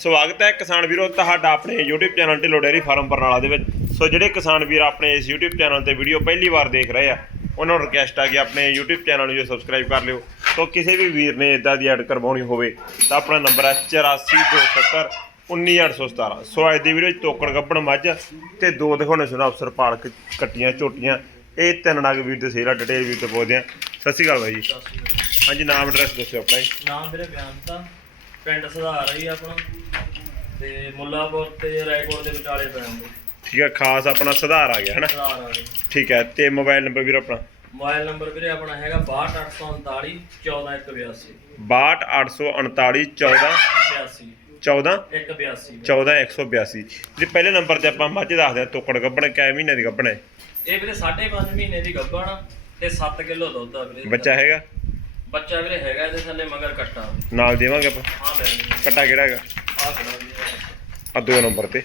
ਸਵਾਗਤ ਹੈ ਕਿਸਾਨ ਵੀਰੋ ਤੁਹਾਡਾ ਆਪਣੇ YouTube channel Dhillon dairy farm Barnala ਦੇ ਵਿੱਚ। ਸੋ ਜਿਹੜੇ ਕਿਸਾਨ ਵੀਰ ਆਪਣੇ ਇਸ YouTube ਚੈਨਲ ਤੇ ਵੀਡੀਓ ਪਹਿਲੀ ਵਾਰ ਦੇਖ ਰਹੇ ਆ ਉਹਨਾਂ ਨੂੰ ਰਿਕਵੈਸਟ ਆ ਕਿ ਆਪਣੇ YouTube ਚੈਨਲ ਨੂੰ ਜੋ ਸਬਸਕ੍ਰਾਈਬ ਕਰ ਲਿਓ। ਸੋ ਕਿਸੇ ਵੀ ਵੀਰ ਨੇ ਇਦਾਂ ਦੀ ਐਡ ਕਰਵਾਉਣੀ ਹੋਵੇ ਤਾਂ ਆਪਣਾ ਨੰਬਰ ਹੈ 8427 19817 ਸੋ ਅੱਜ ਦੀ ਵੀਡੀਓ 'ਚ ਤੋਕੜ ਗੱਬਣ ਮੱਝ ਤੇ ਦੋ ਦਿਖਾਉਣੇ ਸੁਣਾ ਅਫਸਰ ਪਾਲਕ ਕੱਟੀਆਂ ਝੋਟੀਆਂ। ਇਹ ਤਿੰਨ ਨਗ ਵੀਰ ਦੇ ਸੇਰਾ ਡਿਟੇਲ ਵੀਰ ਤੋਂ ਪੁੱਛਦੇ ਆ ਸਤਿ ਸ਼੍ਰੀ ਅਕਾਲ ਜੀ। ਹਾਂਜੀ ਨਾਮ ਐਡਰੈਸ ਦੱਸਿਓ ਆਪਣਾ ਜੀ। ਨਾਮ ਵੀਰੇ ਬਿਆਨਤਾ ਪਿੰਡ ਸੁਧਾਰ ਹੀ ਆਪਣਾ। ਤੇ ਮੁੱਲਾਪੁਰ ਤੇ ਰਾਏਕੋਟ ਦੇ ਵਿਚਾਲੇ ਪੈਂਦੇ ਠੀਕ ਹੈ ਖਾਸ ਆਪਣਾ ਸੁਧਾਰ ਆ ਗਿਆ ਹੈ ਨਾ ਸੁਧਾਰ ਆ ਗਏ ਠੀਕ ਹੈ ਤੇ ਮੋਬਾਈਲ ਨੰਬਰ ਵੀਰ ਆਪਣਾ? ਮੋਬਾਈਲ ਨੰਬਰ ਵੀਰੇ ਆਪਣਾ ਹੈਗਾ 62839 14182 62849 14 82 14 182 14 182 ਜੀ ਪਹਿਲੇ ਨੰਬਰ ਤੇ ਆਪਾਂ ਮੱਝ ਦੱਸਦੇ ਆ ਤੋਕੜ ਗੱਬਣ ਕੈ ਮਹੀਨੇ ਦੀ ਗੱਬਣ ਹੈ ਇਹ ਵੀਰੇ 5.5 ਮਹੀਨੇ ਦੀ ਗੱਭਣ ਤੇ 7 ਕਿਲੋ ਦੁੱਧ ਆ ਵੀਰੇ। ਬੱਚਾ ਹੈਗਾ? ਬੱਚਾ ਵੀਰੇ ਹੈਗਾ ਇਹਦੇ ਥੱਲੇ ਮਗਰ ਕੱਟਾ। ਨਾਲ ਦੇਵਾਂਗੇ ਆਪਾਂ। ਆ ਲੈ ਕੱਟਾ ਕਿਹੜਾ ਹੈਗਾ? ਆ ਆ ਦੋ ਨੰਬਰ ਤੇ।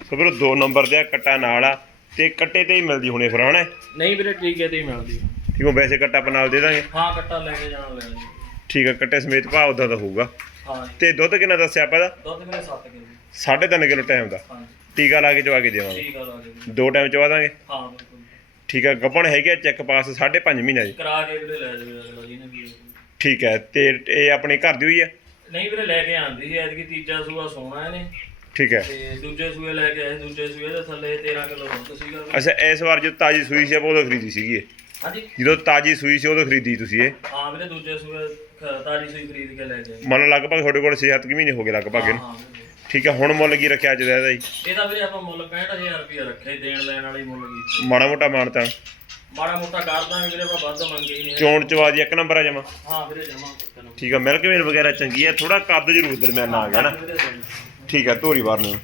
ਸੋ ਵੀਰੋ ਦੋ ਨੰਬਰ ਤੇ ਆ ਕੱਟਾ ਨਾਲ ਆ। ਤੇ ਕੱਟੇ ਤੇ ਹੀ ਮਿਲਦੀ ਹੁਣੇ ਫਿਰ ਹਣਾ ਨਹੀਂ ਵੀਰੇ ਟੀਕੇ ਤੇ ਹੀ ਮਿਲਦੀ ਠੀਕ ਹੋ ਵੈਸੇ ਕੱਟਾ ਆਪਾਂ ਨਾਲ ਦੇ ਦਾਂਗੇ। ਹਾਂ ਕੱਟਾ ਲੈ ਕੇ ਜਾਣਾ ਲੈ ਜੀ ਠੀਕ ਹੈ ਕੱਟੇ ਸਮੇਤ ਭਾਅ ਉਦਾਂ ਦਾ ਹੋਊਗਾ। ਹਾਂ ਤੇ ਦੁੱਧ ਕਿੰਨਾ ਦੱਸਿਆ ਆਪਾਂ ਦਾ? ਦੁੱਧ ਵੀਰੇ 7 ਕਿਲੋ। 3.5 ਕਿਲੋ ਟਾਈਮ ਦਾ। ਹਾਂ ਟੀਕਾ ਲਾ ਕੇ ਚਵਾ ਕੇ ਦੇਵਾਂਗੇ। ਠੀਕ ਆ ਲਾ ਕੇ। ਵੀਰੇ। ਦੋ ਟਾਈਮ ਚਵਾ ਦਾਂਗੇ। ਹਾਂ ਬਿਲਕੁਲ। ਠੀਕ ਹੈ ਗੱਬਣ ਹੈਗੇ ਚੈੱਕ ਪਾਸ 5.5 ਮਹੀਨੇ ਦੀ। ਕਰਾ ਕੇ ਵੀਰੇ ਲੈ ਜਾਵੇ ਅਗਲਾ ਜੀ ਨੇ ਵੀ ਠੀਕ ਹੈ ਤੇ ਇਹ ਆਪਣੀ ਘਰ ਦੀ ਹੋਈ ਹੈ? ਨਹੀਂ ਵੀਰੇ ਲੈ ਕੇ ਆਂਦੀ ਸੀ ਐਤਕੀ ਤੀਜਾ ਸੂਆ ਸੋਣਾ ਇਹਨੇ। ਠੀਕ ਹੈ। ਤੇ ਦੂਜੇ ਸੂਏ ਲੈ ਕੇ ਆਏ ਦੂਜੇ ਸੂਏ ਦੇ ਥੱਲੇ 13 ਕਿਲੋ ਦੁੱਧ ਸੀਗਾ। ਵੀਰੇ। ਅੱਛਾ ਇਸ ਵਾਰ ਜੋ ਤਾਜੀ ਸੂਈ ਸੀ ਆਪਾਂ ਉਦੋਂ ਖਰੀਦੀ ਸੀਗੀ ਇਹ। ਹਾਂਜੀ? ਜਦੋਂ ਤਾਜੀ ਸੂਈ ਸੀ ਉਦੋਂ ਖਰੀਦੀ ਤੁਸੀਂ ਇਹ। ਹਾਂ ਵੀਰੇ ਦੂਜੇ ਸੂਏ ਖ- ਤਾਜੀ ਸੂਈ ਖਰੀਦ ਕੇ ਲੈ ਕੇ ਆਏ। ਮੰਨ ਲਓ ਲਗਭਗ ਤੁਹਾਡੇ ਕੋਲ 6-7 ਮਹੀਨੇ ਹੋ ਗਏ ਲਗਭਗ ਹਾਂ, ਇਹਨੂੰ ਹਾਂ ਵੀਰੇ। ਠੀਕ ਹੈ ਹੁਣ ਮੁੱਲ ਕੀ ਰੱਖਿਆ ਅੱਜ ਦਾ ਇਹਦਾ ਜੀ? ਇਹਦਾ ਵੀਰੇ ਆਪਾਂ ਮੁੱਲ 65000 ਰੁਪਏ ਰੱਖਿਆ ਸੀ, ਦੇਣ ਲੈਣ ਵਾਲੀ ਮੁੱਲ ਵੀ। ਮਾੜਾ ਮੋਟਾ ਮਾਨਤਾ ਮਾੜਾ ਮੋਟਾ ਕਰ ਦਾਂਗੇ ਵੀਰੇ ਆਪਾਂ ਵੱਧ ਮੰਗੇ ਨਹੀਂ। ਚੋਣ ਚਵਾਦੀ ਇੱਕ ਨੰਬਰ ਆ ਜਮਾ। ਹਾਂ ਵੀਰੇ ਜਮਾ ਠੀਕ ਹੈ ਮਿਲਕ ਮੇਲ ਵਗੈਰਾ ਚੰਗੀ ਹੈ ਥੋੜਾ ਕੱਦ ਜ਼ਰੂਰ ਦਰਮਿਆਨਾ ਆ ਗਿਆ ਨਾ। ਠੀਕ ਹੈ ਧੋਰੀ ਵਾਰ ਨੂੰ।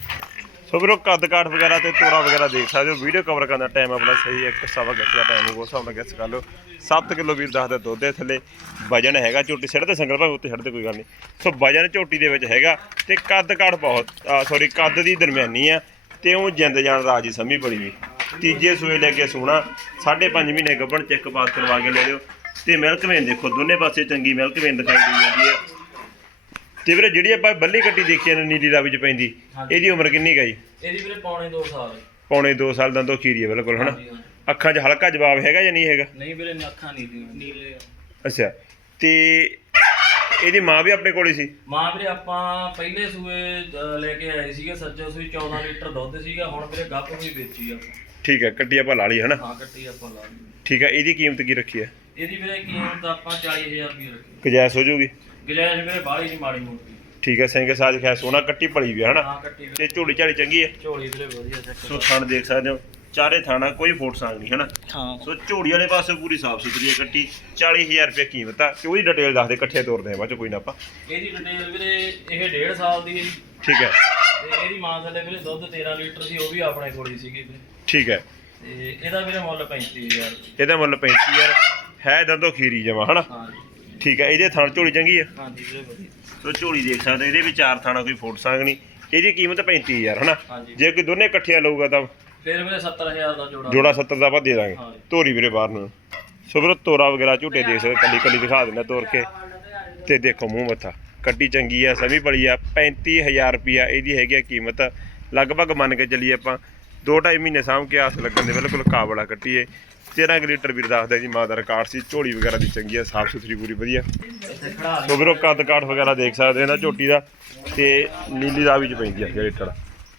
ਸੋ ਵੀਰੋ, ਕੱਦ ਕਾਠ ਵਗੈਰਾ ਤੇ ਤੋਰਾ ਵਗੈਰਾ ਦੇਖ ਸਕਦੇ ਹੋ। ਵੀਡੀਓ ਕਵਰ ਕਰਨ ਦਾ ਟਾਈਮ ਆਪਣਾ ਸਹੀ ਇੱਕ ਸਵਾ ਗੱਟ ਦਾ ਟਾਈਮ ਹੋਊਗਾ ਉਸ ਹਿਸਾਬ ਨਾਲ ਗੈਸ ਕਰ ਲਓ। 7 ਕਿਲੋ ਵੀਰ ਦੱਸਦਾ ਦੁੱਧ ਦੇ ਥੱਲੇ। ਵਜਨ ਹੈਗਾ, ਝੋਟੀ ਸਿਰ ਤੇ ਸੰਗਲ ਭਾਵੇਂ ਉੱਤੇ ਛੱਡ ਕੋਈ ਗੱਲ ਨਹੀਂ। ਸੋ ਵਜਨ ਝੋਟੀ ਦੇ ਵਿੱਚ ਹੈਗਾ ਤੇ ਕੱਦ ਕਾਠ ਬਹੁਤ ਸੌਰੀ ਕੱਦ ਦੀ ਦਰਮਿਆਨੀ ਆ ਤੇ ਉਹ ਜਿੰਦ ਜਾਨ ਰਾਜੀ ਸਮੀ ਬੜੀ ਵੀ ਤੀਜੇ ਸੂਏ ਲੈ ਕੇ ਸੋਣਾ 5.5 ਮਹੀਨੇ ਗੱਭਣ, ਚੈੱਕ ਪਾਸ ਕਰਵਾ ਕੇ ਲੈ ਲਿਓ। ਤੇ ਮਿਲਕ ਵੇਨ ਦੇਖੋ, ਦੋਨੇ ਪਾਸੇ ਚੰਗੀ ਮਿਲਕ ਵੇਨ ਦਿਖਾਈ ਦੇ ਜਾਂਦੀ ਹੈ। ਤੇ ਵੀਰੇ ਜਿਹੜੀ ਆਪਾਂ ਬੱਲੀ ਕੱਟੀ ਦੇਖੀ ਨੇ ਨੀਲੀ ਰਾਵੀ ਚ ਪੈਂਦੀ ਹਾਂਜੀ। ਇਹਦੀ ਉਮਰ ਕਿੰਨੀ ਗਈ ਇਹਦੀ ਵੀਰੇ ਪੌਣੇ 2 ਸਾਲ। ਹੈ। ਪੌਣੇ 2 ਸਾਲ ਦਾ ਤੋਂ ਖੀਰੀ ਹੈ ਬਿਲਕੁਲ ਹਨਾ? ਹਾਂਜੀ। ਅੱਖਾਂ 'ਚ ਹਲਕਾ ਜਵਾਬ ਹੈਗਾ ਜਾਂ ਨਹੀਂ ਹੈਗਾ? ਨਹੀਂ ਵੀਰੇ ਅੱਖਾਂ ਨਹੀਂ ਦੀਆਂ ਨੀਲੇ ਆ। ਅੱਛਾ ਤੇ ਇਹਦੀ ਮਾਂ ਵੀ ਆਪਣੇ ਕੋਲ ਹੀ ਸੀ? ਮਾਂ ਵੀਰੇ ਆਪਾਂ ਪਹਿਲੇ ਸੂਏ ਅ, ਲੈ ਕੇ ਆਏ ਸੀਗੇ ਸੱਜੋ ਸੂਈ 14 ਲੀਟਰ ਦੁੱਧ ਸੀਗਾ ਹੁਣ ਵੀਰੇ ਗੱਪ ਵੀ ਵੇਚੀ ਆਪਾਂ ਠੀਕ ਹੈ ਕੱਟੀ ਆਪਾਂ ਲਾ ਲਈ ਹਨਾ? ਹਾਂ ਕੱਟੀ ਆਪਾਂ ਲਾ ਲਈ। ਠੀਕ ਹੈ ਇਹਦੀ ਕੀਮਤ ਕੀ ਰੱਖੀ ਹੈ ਇਹਦੀ ਵੀਰੇ ਕੀਮਤ ਆਪਾਂ 40000 ਰੁਪਏ ਰੱਖੀ। ਗੁਜਾਇਸ਼ ਹੋ ਜੂਗੀ ਗਜਾਇਸ਼ ਵੀਰੇ ਬਾਹਲੀ ਨਹੀਂ ਮਾੜੀ ਮੋਟੀ। ਠੀਕ ਹੈ ਸਿੰਘ ਸਾਜ ਖੈ ਸੋਨਾ ਕੱਟੀ ਭਲੀ ਵੀ ਹੈ ਹਨਾ? ਹਾਂ ਕੱਟੀ ਵੀਰੇ ਤੇ ਝੋਲੀ ਝਾਲੀ ਚੰਗੀ ਹੈ ਝੋਲੀ ਵੀਰੇ ਵਧੀਆ ਚੱਕ ਸੋ ਥਣ ਦੇਖ ਸਕਦੇ ਹੋ ਚਾਰੇ ਥਾਣਾ ਕੋਈ ਫੋਟ ਸੰਗ ਨਹੀਂ ਹਨਾ? ਹਾਂ। ਸੋ ਝੋੜੀ ਵਾਲੇ ਪਾਸੇ ਪੂਰੀ ਸਾਫ਼ ਸੁਥਰੀ ਹੈ ਕੱਟੀ 40000 ਰੁਪਏ ਕੀਮਤ ਆ। ਤੇ ਉਹਦੀ ਡਿਟੇਲ ਦੱਸ ਦੇ ਇਕੱਠੇ ਤੋਰਦੇ ਆ ਬਾਅਦ ਚ ਕੋਈ ਨਾ ਆਪਾਂ। ਇਹਦੀ ਡਿਟੇਲ ਵੀਰੇ ਇਹ 1.5 ਸਾਲ ਦੀ ਹੈ ਜੀ। ਠੀਕ ਹੈ। ਤੇ ਇਹਦੀ ਮਾਂ ਥੱਲੇ ਵੀਰੇ ਦੁੱਧ 13 ਲੀਟਰ ਸੀ ਉਹ ਵੀ ਆਪਣੇ ਕੋਲ ਹੀ ਸੀਗੀ ਵੀਰੇ। ਠੀਕ ਹੈ। ਤੇ ਇਹਦਾ ਵੀਰੇ ਮੁੱਲ 35000 ਇਹਦਾ ਮੁੱਲ 35000 ਹੈ ਦੰਦੋ ਖੀਰੀ ਜਮਾ ਹਨਾ? ਹਾਂ ਠੀਕ ਹੈ ਇਹਦੇ ਥਣ ਝੋਲੀ ਚੰਗੀ ਆ? ਹਾਂਜੀ ਵੀਰੇ ਵਧੀਆ। ਸੋ ਝੋਲੀ ਦੇਖ ਸਕਦੇ ਇਹਦੇ ਵੀ ਚਾਰ ਥਾਣਾ ਕੋਈ ਫੋਟ ਸੰਗ ਨਹੀਂ। ਇਹਦੀ ਕੀਮਤ 35000 ਹਨਾ? ਹਾਂਜੀ। ਜੇ ਕੋਈ ਦੋਨੇ ਇਕੱਠੀਆਂ ਲਊਗਾ ਤਾਂ ਫਿਰ ਵੀਰੇ 70000 ਦਾ ਜੋੜਾ। ਜੋੜਾ 70 ਦਾ ਆਪਾਂ ਦੇ ਦਾਂਗੇ। ਹਾਂ। ਧੋਰੀ ਵੀਰੇ ਬਾਹਰ ਨੂੰ। ਸੋ ਵੀਰੋ ਤੋਰਾ ਵਗੈਰਾ ਝੂਟੇ ਦੇਖ ਸਕਦੇ ਕੱਲੀ ਕੱਲੀ ਦਿਖਾ ਦਿੰਦਾ ਤੋਰ ਕੇ। ਤੇ ਦੇਖੋ ਮੂੰਹ ਮੱਥਾ। ਕੱਟੀ ਚੰਗੀ ਆ ਸਮੀ ਬੜੀ ਆ 35000 ਰੁਪਿਆ ਇਹਦੀ ਹੈਗੀ ਆ ਕੀਮਤ। ਲਗਭਗ ਮੰਨ ਕੇ ਚੱਲੀਏ ਆਪਾਂ 2.5 ਮਹੀਨੇ ਸਾਂਭ ਕੇ ਆਸ ਲੱਗਣ ਦੇ ਬਿਲਕੁਲ ਕਾਬਲਾ ਕੱਟੀਏ 13 ਕੁ ਲੀਟਰ ਵੀਰ ਦੱਸਦਾ ਜੀ ਮਾਂ ਦਾ ਰਿਕਾਰਡ ਸੀ। ਝੋਲੀ ਵਗੈਰਾ ਦੀ ਚੰਗੀ ਆ, ਸਾਫ਼ ਸੁਥਰੀ ਪੂਰੀ ਵਧੀਆ। ਇੱਥੇ ਖੜਾ ਸੋ ਵੀਰੋ, ਕੱਦ ਕਾਠ ਵਗੈਰਾ ਦੇਖ ਸਕਦੇ ਇਹਦਾ ਝੋਟੀ ਦਾ। ਤੇ ਨੀਲੀ ਦਾ ਵੀ ਚ ਪੈਂਦੀ ਆ ਗਰੇਟੜ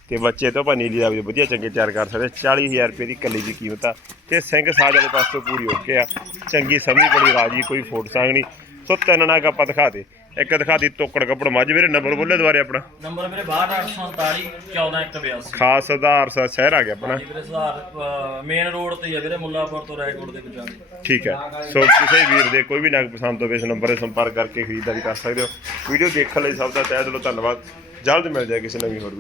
ਤੇ ਬੱਚੇ ਤੋਂ ਆਪਾਂ ਨੀਲੀ ਦਾ ਵੀ ਵਧੀਆ ਚੰਗੇ ਤਿਆਰ ਕਰ ਸਕਦੇ 40000 ਰੁਪਏ ਦੀ ਕੱਲੀ ਦੀ ਕੀਮਤ ਆ। ਤੇ ਸਿੰਘ ਸਾਜ ਵਾਲੇ ਪਾਸੇ ਪੂਰੀ ਓਕੇ ਆ। ਚੰਗੀ ਸਮਝ ਬੜੀ ਰਾਜੀ, ਕੋਈ ਫੋਟ ਸੰਗ ਨਹੀਂ ਸੋ ਤਿੰਨ ਨਾਗ ਆਪਾਂ ਦਿਖਾ ਦੇ। ਇੱਕ ਦਿਖਾ ਦੀ ਤੋਕੜ ਕੱਪੜ ਮੱਝ ਵੀਰੇ ਨੰਬਰ ਬੋਲੇ ਦੁਬਾਰੇ ਆਪਣਾ। ਨੰਬਰ ਵੀਰੇ 62849 14182 ਖਾਸ ਆਧਾਰ ਸਾ ਸ਼ਹਿਰ ਆ ਗਿਆ ਆਪਣਾ। ਹਾਂਜੀ ਵੀਰੇ ਸੁਧਾਰ ਮੇਨ ਰੋਡ ਤੇ ਹੀ ਆ ਵੀਰੇ ਮੁੱਲਾਪੁਰ ਤੋਂ ਰਾਏਕੋਟ ਦੇ ਵਿਚਾਲੇ ਠੀਕ ਹੈ। ਸੋ ਕਿਸੇ ਵੀਰ ਦੇ ਕੋਈ ਵੀ ਨਗ ਪਸੰਦ ਹੋਵੇ ਇਸ ਨੰਬਰ 'ਤੇ ਸੰਪਰਕ ਕਰਕੇ ਖਰੀਦਦਾਰੀ ਕਰ ਸਕਦੇ ਹੋ। ਵੀਡੀਓ ਦੇਖਣ ਲਈ ਸਭ ਦਾ ਤਹਿ ਦਿਲੋਂ ਧੰਨਵਾਦ। ਜਲਦ ਮਿਲ ਜਾਏ ਕਿਸੇ ਨਵੀਂ ਹੋਰ